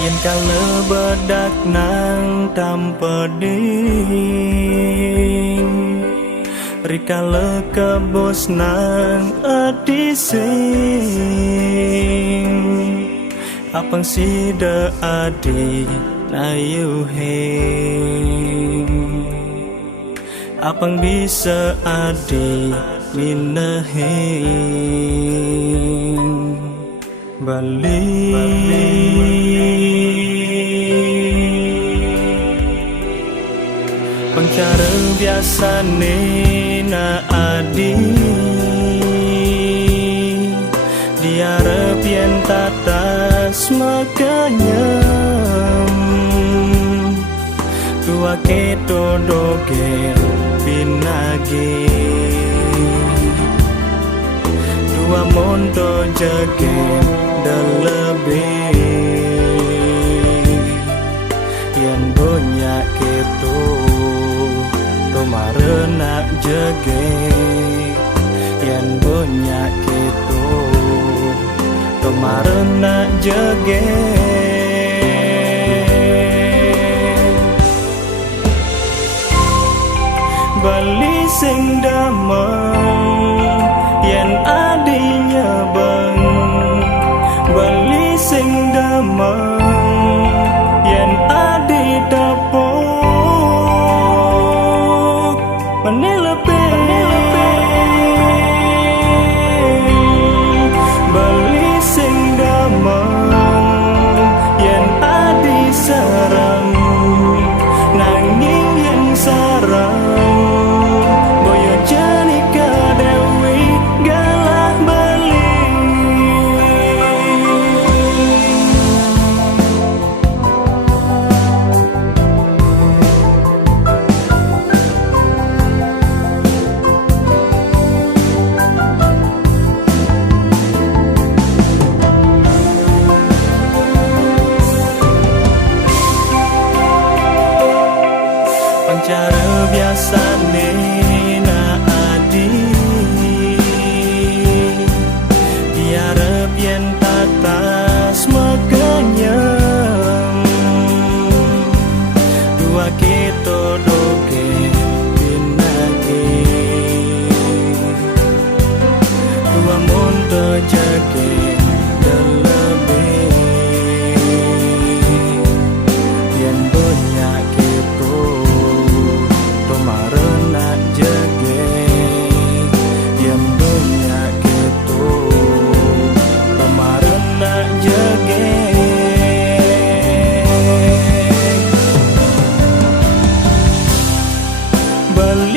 Yen kala bedak nang tanpa ding rikala kebos nang ati sing apang sida adi nayu heng apang bisa adi minaheng balik cara biasa na adi diarep yen tatas makanya tua keto doge pinagi dua mondo jage dalebe yen banyak keto marena jage yen banyak itu marena jage bali sing damang yen adinya bang bali sing damang yen adi dapur bali sing damang yen adi sarang nanging yen sarang boyo janika dewi galah bali cara biasa na adi diarep yen tatas makanya dua kita doge pinagi dua mondo jage dalebe yen banyak kita marena jage yang banyak itu marena jage bali